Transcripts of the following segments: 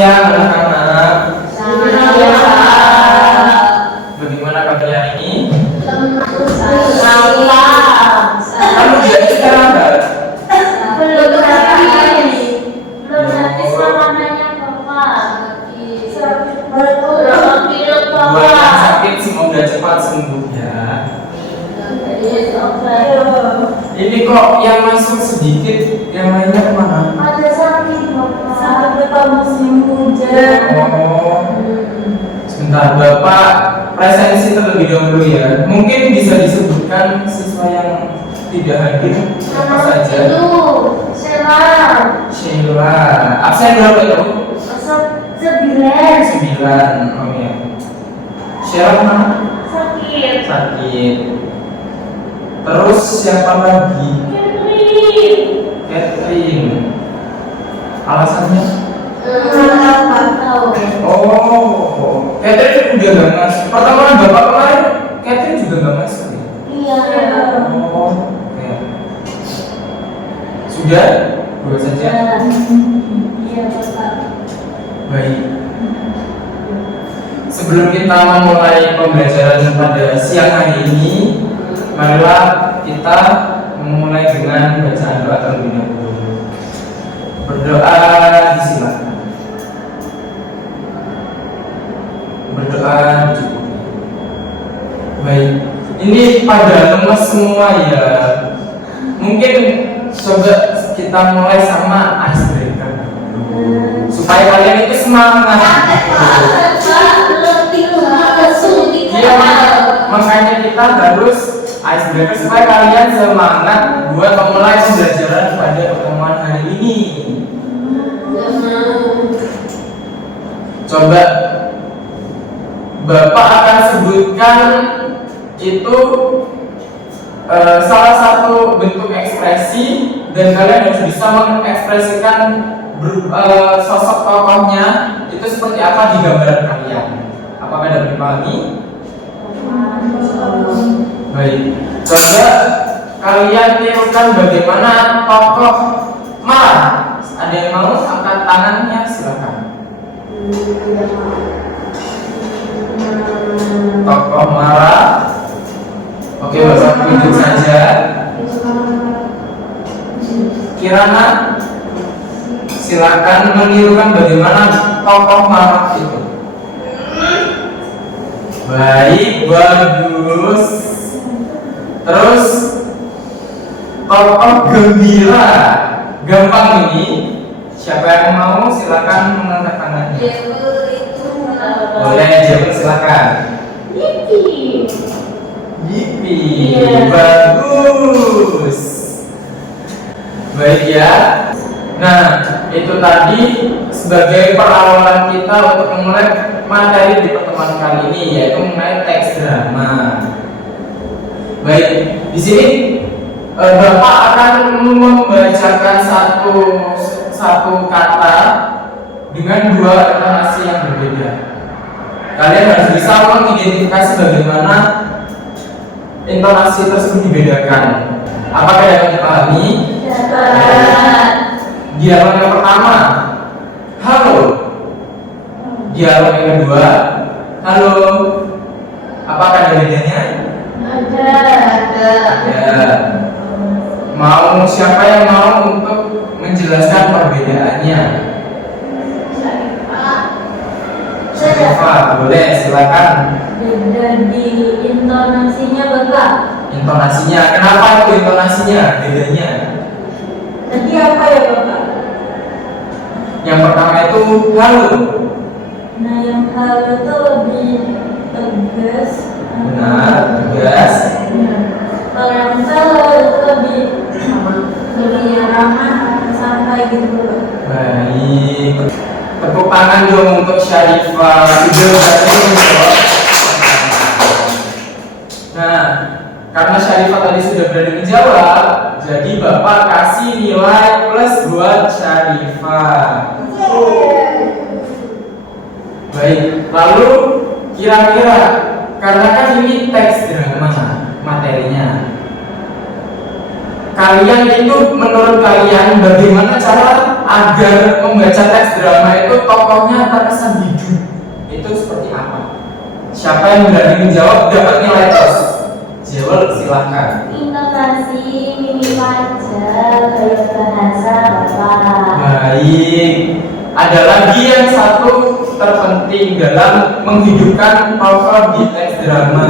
siang anak-anak. Siang. Bagaimana kabarnya ini? Kamu sudah istirahat? belum nanti selamanya Bapak. Buat yang sakit semoga cepat sembuh ya. Ini kok yang masuk sedikit, yang lainnya kemana? Ada sakit Bapak. Sakit Bapak musim hujan. Oh, sebentar Bapak presensi terlebih dahulu ya. Mungkin bisa disebutkan siswa yang tidak hadir apa saja? Itu Sheila. Absen berapa itu? 9. Oh ya. Sheila mana? Sakit. Sakit. Terus siapa lagi? Catherine. Alasannya? Oh, Catherine udah gak masuk. Pertemuan Bapak kemarin, Catherine juga gak masuk ya? Iya. Oh, ya. Sudah? 2 saja? Iya Bapak. Baik. Sebelum kita memulai pembelajaran pada siang hari ini, marilah kita memulai dengan bacaan doa terlebih dahulu. Berdoa disilakan. Berdoa dicukupi. Baik. Ini pada lemes semua ya. Mungkin coba kita mulai sama icebreaker supaya kalian itu semangat. Iya, makanya kita harus icebreaker supaya kalian semangat buat memulai pembelajaran pada pertemuan hari ini. Coba Bapak akan sebutkan itu salah satu bentuk ekspresi dan kalian harus bisa mengekspresikan sosok tokohnya itu seperti apa di gambaran kalian. Apakah dapat dipahami? Baik. Coba kalian tirukan bagaimana tokoh marah. Ada yang mau angkat tangannya? Silakan. Tokoh marah. Oke, Bapak tunjuk saja. Kirana, silakan menirukan bagaimana tokoh marah itu. Baik, bagus. Terus tokoh gembira, gampang ini. Siapa yang mau silakan mengangkat tangannya. Boleh, jawab silakan. Yipi, bagus. Baik ya. Nah, itu tadi sebagai perawalan kita untuk memulai materi di pertemuan kali ini, yaitu mengenai teks drama. Baik, di sini Bapak akan membacakan satu kata dengan 2 intonasi yang berbeda. Kalian harus bisa mengidentifikasi bagaimana intonasi tersebut dibedakan. Apakah dapat dipahami? Dapat. Dialog yang pertama, halo. Dialog yang kedua, halo. Apakah ada bedanya? Ada. Mau siapa yang mau untuk menjelaskan perbedaannya? Syarifah, boleh silakan. Beda di intonasinya Bapak. Intonasinya, kenapa itu intonasinya? Bedanya? Tadi apa ya Bapak? Yang pertama itu halo. Nah yang halo itu lebih tegas. Benar, tegas. Kalau yang halo itu lebih ramah sampai gitu Bapak. Baik. Tepuk tangan dong untuk Syarifah. Sudah berhasil menjawab. Nah, karena Syarifah tadi sudah berani menjawab, jadi Bapak kasih nilai plus buat Syarifah. Baik, lalu kira-kira karena kan ini teks drama materinya, kalian itu menurut kalian bagaimana cara agar membaca teks drama itu tokohnya terkesan hidup, itu seperti apa? Siapa yang berani menjawab dapat nilai plus. Jawab silahkan. Intonasi, mimik wajah, gaya bahasa Bapak. Baik. Ada lagi yang satu terpenting dalam menghidupkan tokoh di teks drama.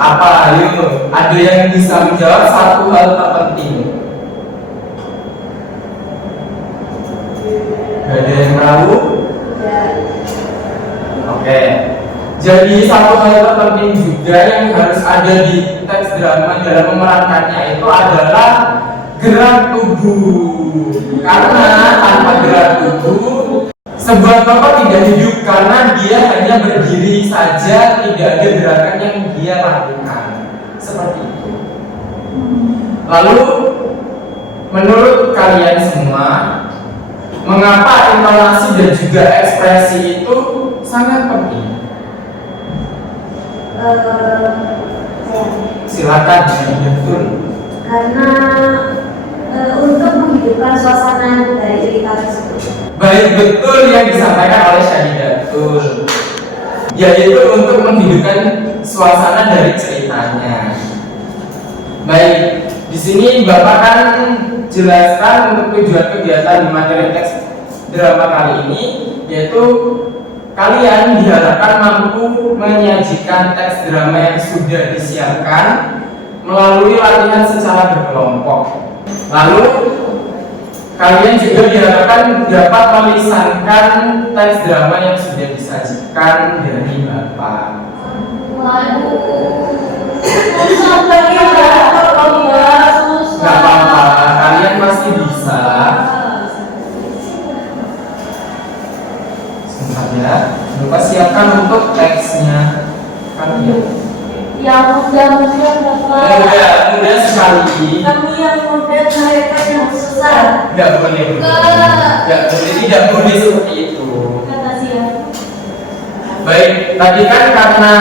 Apa? Ayo, ada yang bisa menjawab satu hal terpenting? Gak ada yang tahu? Oke. Jadi satu hal terpenting juga yang harus ada di teks drama dalam memerankannya itu adalah gerak tubuh. Karena tanpa gerak tubuh sebuah tokoh tidak hidup, karena dia hanya berdiri saja, tidak ada gerakan yang dia lakukan. Seperti itu. Lalu menurut kalian semua, mengapa intonasi dan juga ekspresi itu sangat penting? Silakan dengan betul. Karena untuk menghidupkan suasana dari cerita tersebut. Baik, betul yang disampaikan oleh Syahida, betul. Yaitu untuk menghidupkan suasana dari ceritanya. Baik, di sini Bapak kan jelaskan untuk tujuan kegiatan di materi teks drama kali ini, yaitu kalian diharapkan mampu menyajikan teks drama yang sudah disiapkan melalui latihan secara berkelompok. Lalu kalian juga diharapkan dapat melisankan teks drama yang sudah disajikan dari Bapak. Gak apa-apa, kalian pasti bisa. Sebentar ya, Bapak siapkan untuk teksnya kalian. Yang muda-muda Bapak. Mudah sekali. Kami yang muda, mereka yang susah. Tidak boleh. Tidak boleh seperti itu. Makasih ya. Baik, tadi kan karena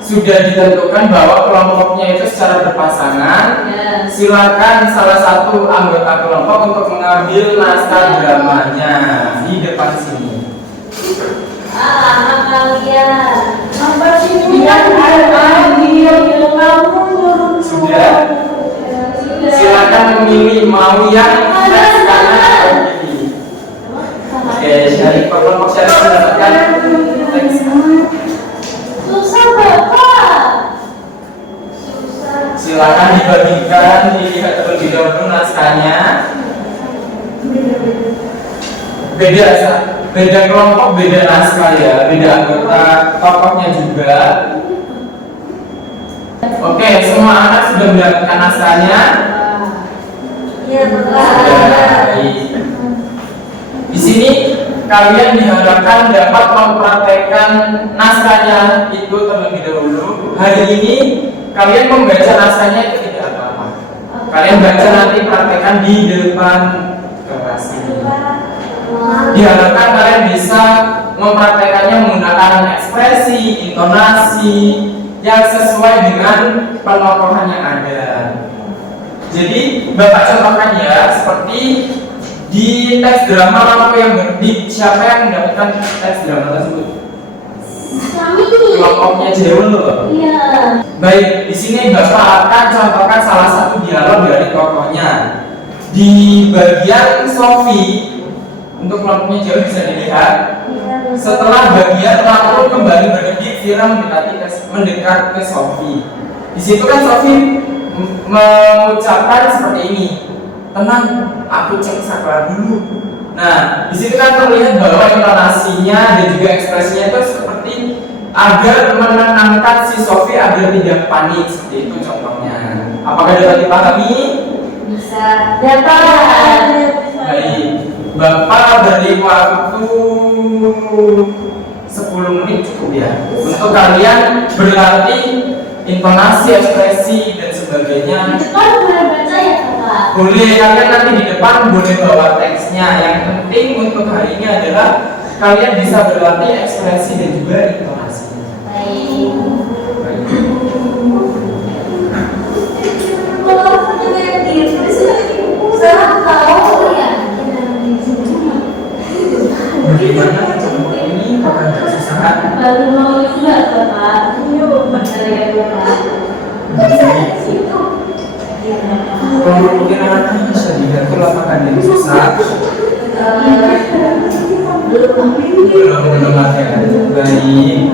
sudah ditentukan bahwa kelompoknya itu secara berpasangan, silakan salah satu anggota kelompok untuk mengambil naskah dramanya di depan sini. Kalian sampai sini kamu Sudah? Silakan memilih mau yang naskahnya atau ini. Oke, Syarif kelompok Syarif mendapatkan teks. susah Bapak. Silakan dibagikan, dilihat terlebih dahulu naskahnya. Beda kelompok, beda naskah ya, beda anggota tokohnya juga. Oke, semua anak sudah mendapatkan naskahnya. Iya Baik. Di sini kalian diharapkan dapat mempraktekkan naskahnya itu terlebih dahulu. Hari ini kalian membaca naskahnya itu tidak apa-apa. Kalian baca nanti praktekkan di depan kelas ini. Diharapkan kalian bisa mempraktekannya menggunakan ekspresi, intonasi yang sesuai dengan penokohan yang ada. Jadi Bapak contohkan ya, seperti di teks drama apa yang siapa yang mendapatkan teks drama tersebut? Kami. Kelompoknya Jewel. Iya. Baik, di sini Bapak akan contohkan salah satu dialog dari tokohnya. Di bagian Sophie, untuk kelompoknya Jewel bisa dilihat. Setelah bagian lampu kembali berkedip, Vira mendekat ke Sophie. Di situ kan Sophie mengucapkan seperti ini, tenang, aku cek saklar dulu. Nah, di situ kan terlihat bahwa intonasinya dan juga ekspresinya itu seperti agar menenangkan si Sophie agar tidak panik, seperti itu contohnya. Apakah dapat dipahami? Bisa. Dapat. Baik, Bapak beri waktu 10 menit cukup ya untuk kalian berlatih intonasi, ekspresi dan sebagainya. Di depan boleh baca ya Bapak? Boleh, kalian nanti di depan boleh bawa teksnya. Yang penting untuk hari ini adalah kalian bisa berlatih ekspresi dan juga intonasi. Baik. Baik. Kalau aku dengan diri, saya tahu Bagaimana kelompok ini? Apakah ada kesusahan? Baru mau juga Bapak. Benar ya Bapak. Kelompok pengenalan Syadidatul, apakah ada yang susah? Belum ada. Baik.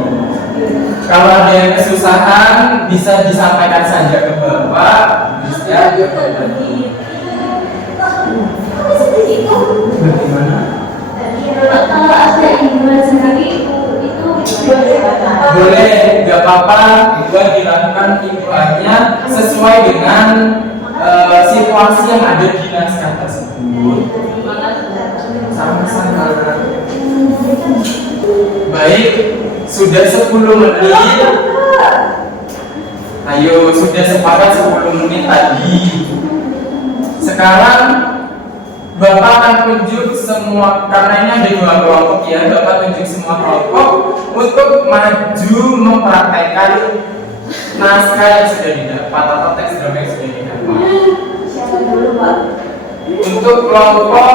Kalau ada yang kesusahan bisa disampaikan saja ke Bapak. Bisa bagaimana? Kalau ada hiburan sendiri itu Boleh, nggak apa-apa. Buat dilakukan hiburannya sesuai dengan situasi yang ada di naskah tersebut. Sama-sama. Baik, sudah 10 menit. Ayo, sudah sepakat 10 menit tadi. Sekarang Bapak akan tunjuk semua, karena ini ada 2 kelompok ya. Bapak tunjuk semua kelompok untuk maju mempraktekkan naskah yang sudah didapat atau teks drama yang sudah didapat. siapa dulu Pak? Untuk kelompok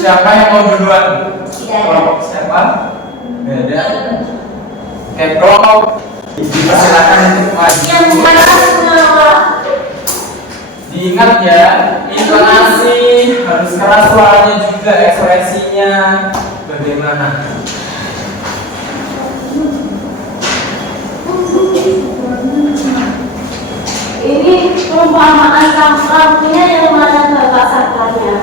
siapa yang mau duluan? Kelompok siapa? Beda. Oke, kelompok dipersilakan untuk maju. Diingat ya, intonasi harus keras, suaranya juga, ekspresinya bagaimana? Ini perumpamaan kampanye yang mana Bapak sangkanya?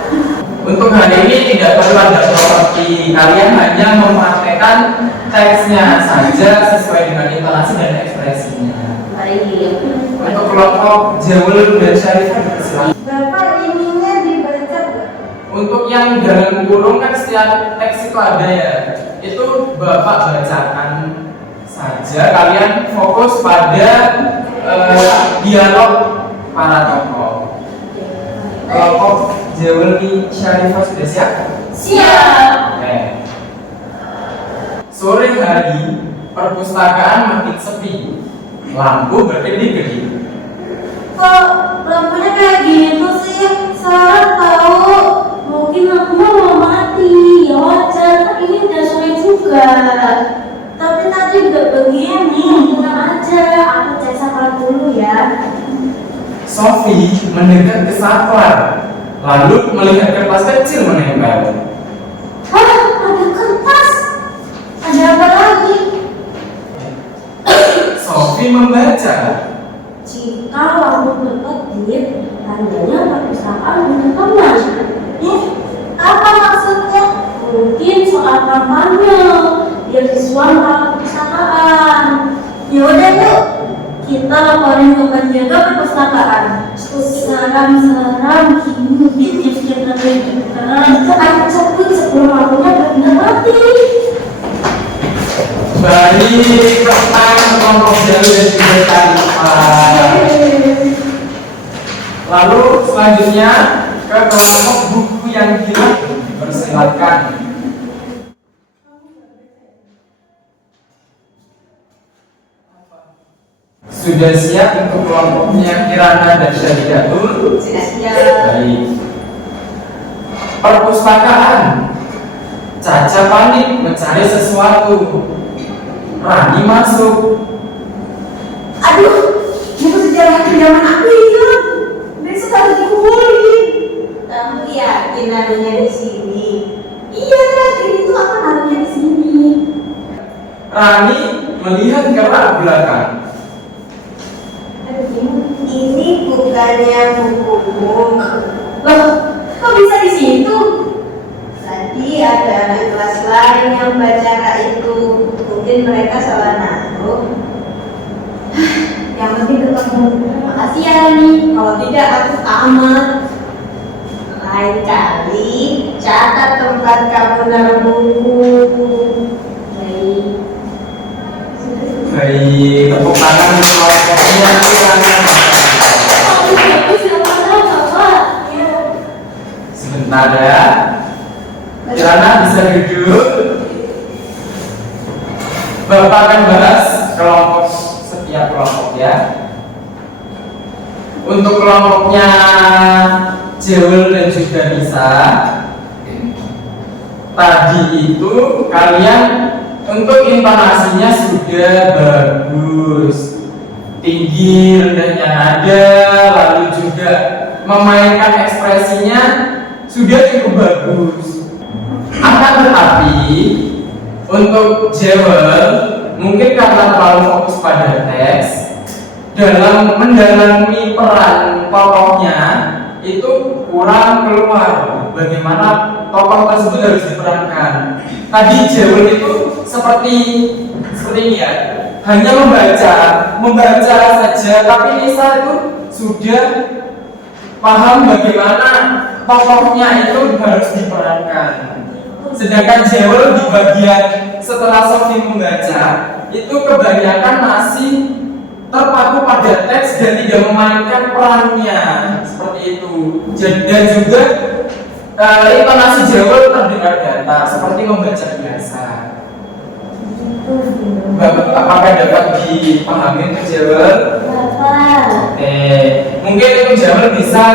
Untuk hari ini tidak perlu ada properti, kalian hanya mempraktekkan teksnya saja sesuai dengan intonasi dan ekspresinya. Baik. Untuk kelompok Jawul dan Syarifah dipersilakan. Bapak ininya dibaca. Untuk yang dalam kurung kan setiap teks itu ada ya. Itu Bapak bacakan saja, kalian fokus pada dialog para tokoh. Kelompok Jawul Syarifah sudah siap? Siap. Oke. Sore hari perpustakaan makin sepi. Lampu berkedip-kedip. Kok lampunya kayak gitu sih? Saya tahu. Mungkin lampunya mau mati. Ya wajar, kan ini udah sore juga. Tapi tadi udah begini. Tenang aja, aku cek saklar dulu ya. Sophie mendekat ke saklar, lalu melihat kertas kecil menempel. Hah? Ada kertas? Ada apa lagi? Sophie membaca. Jika lampu berkedip, tandanya perpustakaan menemukan. Apa maksudnya? Mungkin soal kampanye beasiswa perpustakaan. Yaudah yuk, kita laporin ke penjaga perpustakaan. Seram bikin aku cabut sebelum lampunya benar mati. Baik, tentang kelompok Jawul dan juga Syarifah. Lalu selanjutnya ke kelompok buku yang hilang, dipersilakan. Sudah siap untuk kelompoknya Kirana dan Syadidatul? Sudah siap. Baik. Perpustakaan. Caca panik mencari sesuatu. Rani masuk. Aduh, buku sejarah zaman aku hilang. Besok harus dikumpulin. Kamu yakin naruhnya di sini? Iya, terakhir itu aku naruhnya di sini. Rani melihat ke arah belakang. Ini bukannya bukumu. Loh, kok bisa di situ? Tadi ada anak kelas lain yang baca itu. Mungkin mereka salah naruh. Yang penting ketemu. Makasih ya Rani. Kalau tidak aku tamat. Lain kali catat tempat kamu naruh buku. Baik. Baik, tepuk tangan untuk kelompoknya Kirana. Sebentar ya. Kirana bisa duduk. Bapak akan bahas kelompok, setiap kelompok ya. Untuk kelompoknya Jewel dan juga Nisa, tadi itu kalian untuk intonasinya sudah bagus, tinggi, rendahnya nada, lalu juga memainkan ekspresinya sudah cukup bagus. Akan tetapi untuk Jewel mungkin karena terlalu fokus pada teks, dalam mendalami peran tokohnya itu kurang keluar bagaimana tokoh tersebut harus diperankan. Tadi Jewel itu seperti ini ya, hanya membaca saja, tapi Nisa itu sudah paham bagaimana tokohnya itu harus diperankan. Sedangkan Jewel di bagian setelah Sophie membaca itu kebanyakan masih terpaku pada teks dan tidak memainkan perannya seperti itu. Dan juga intonasi Jewel terdengar datar seperti membaca biasa. Apakah dapat dipahami untuk Jewel? Mungkin untuk Jewel bisa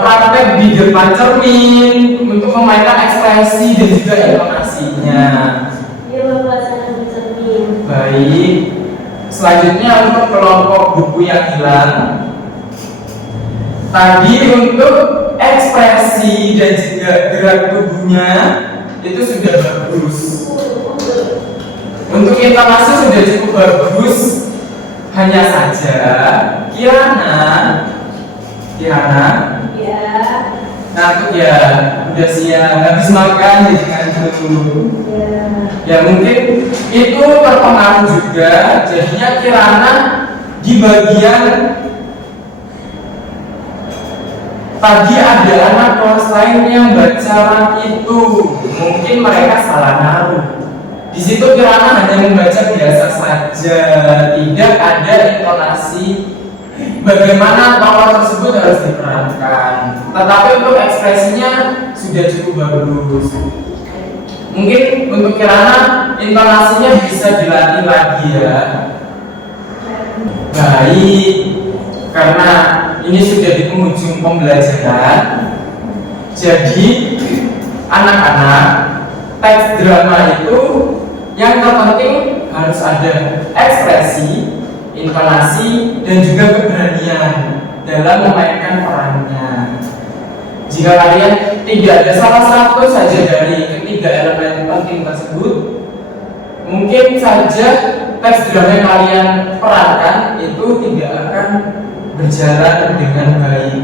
praktek di depan cermin untuk memainkan ekspresi dan juga intonasinya. Iya, Bapak, saya di cermin. Baik. Selanjutnya untuk kelompok buku yang hilang. Tadi untuk ekspresi dan juga gerak tubuhnya itu sudah bagus. Untuk intonasi sudah cukup bagus. Hanya saja Kirana Ya. ngantuk ya, udah siang, habis makan jadi ngantuk. Ya mungkin itu terpengaruh juga, jadinya Kirana di bagian tadi ada anak kelas lain yang baca itu, mungkin mereka salah naruh. Di situ Kirana hanya membaca biasa saja, tidak ada intonasi bagaimana tokoh tersebut harus diperankan. Tetapi untuk ekspresinya sudah cukup bagus. Mungkin untuk Kirana intonasinya bisa dilatih lagi ya. Baik, karena ini sudah di penghujung pembelajaran. Jadi anak-anak, teks drama itu yang terpenting harus ada ekspresi, intonasi, dan juga keberanian dalam memainkan perannya. Jika kalian tidak ada salah satu saja dari ketiga elemen penting tersebut, mungkin saja teks drama yang kalian perankan itu tidak akan berjalan dengan baik.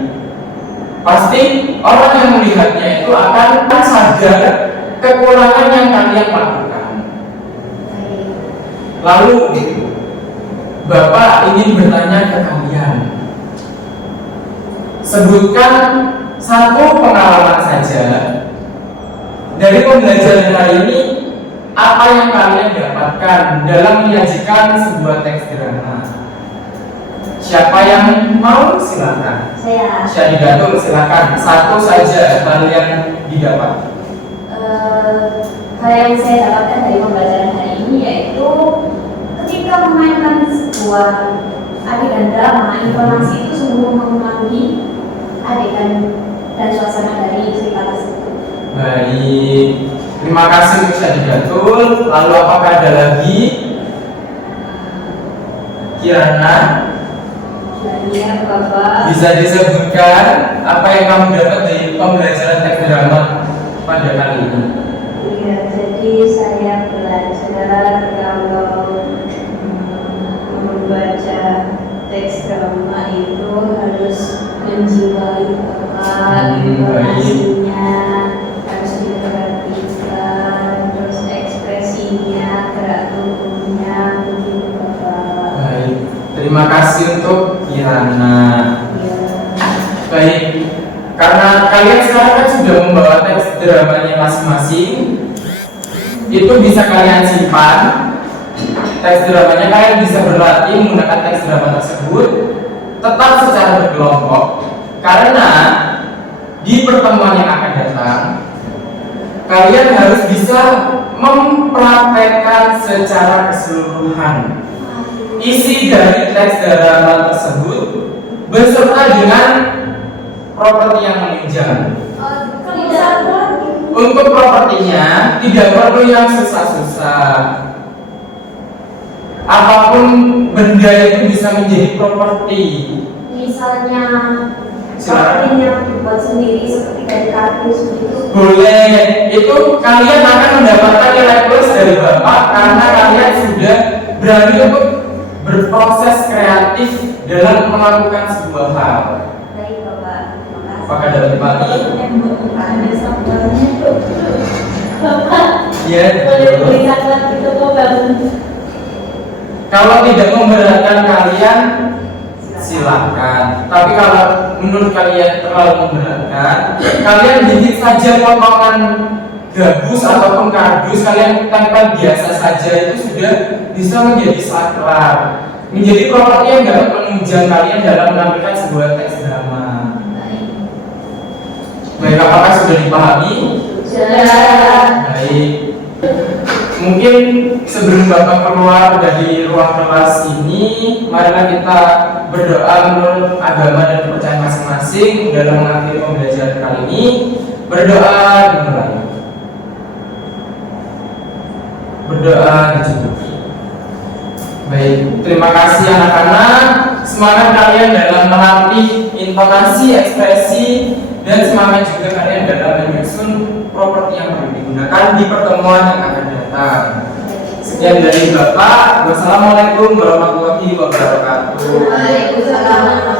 Pasti orang yang melihatnya itu akan sadar kekurangan yang kalian lakukan. Lalu Bapak ingin bertanya ke kalian, sebutkan satu pengalaman saja dari pembelajaran hari ini, apa yang kalian dapatkan dalam menyajikan sebuah teks drama. Siapa yang mau? Silakan. Saya. Syadidatul, silakan. Satu saja hal yang didapat. Hal yang saya dapatkan dari pembelajaran hari ini yaitu ketika memainkan sebuah adegan drama, intonasi itu sungguh mempengaruhi adegan dan suasana dari cerita tersebut. Baik, terima kasih untuk Syadidatul. Lalu apakah ada lagi? Kirana? Ya, Bapak. Bisa disebutkan apa yang kamu dapat dari pembelajaran teks drama pada kali ini? Iya, jadi saya belajar kalau membaca teks drama itu harus menjiwai intonasinya, harus diperhatikan, terus ekspresinya, gerak tubuhnya, begitu Bapak. Baik, terima kasih untuk Kirana. Iya. Baik, karena kalian sekarang kan sudah membawa teks dramanya masing-masing, itu bisa kalian simpan. Teks dramanya kalian bisa berlatih menggunakan teks drama tersebut tetap secara berkelompok, karena di pertemuan yang akan datang kalian harus bisa mempraktekkan secara keseluruhan isi dari teks drama tersebut beserta dengan properti yang menunjang. Untuk propertinya tidak perlu yang susah-susah. Apapun benda itu bisa menjadi properti. Misalnya Silakan. properti yang dibuat sendiri seperti dari kardus begitu. Boleh. Itu kalian akan mendapatkan nilai plus dari Bapak karena kalian sudah berani untuk berproses kreatif dalam melakukan sebuah hal. Baik Bapak, terima kasih. Apakah dapat dipahami? Ada sabarnya Bapak. Ya. Boleh berikan lagi ke Bapak. Kalau tidak memberatkan kalian, silakan. Tapi kalau menurut kalian terlalu memberatkan, kalian bikin saja potongan gabus ataupun kardus, kalian tempel biasa saja, itu sudah bisa menjadi saklar, menjadi properti yang dapat menunjang kalian dalam menampilkan sebuah teks drama. Baik, apakah sudah dipahami? Sudah. Baik. Mungkin sebelum Bapak keluar dari ruang kelas ini, marilah kita berdoa menurut agama dan kepercayaan masing-masing dalam mengakhiri pembelajaran kali ini. Berdoa dimulai. Berdoa dicukupi. Baik, terima kasih anak-anak. Semangat kalian dalam melatih intonasi, ekspresi, dan semangat juga kalian dalam menyusun properti yang perlu digunakan di pertemuan yang akan datang. Sekian dari Bapak. Wassalamualaikum warahmatullahi wabarakatuh. Waalaikumsalam.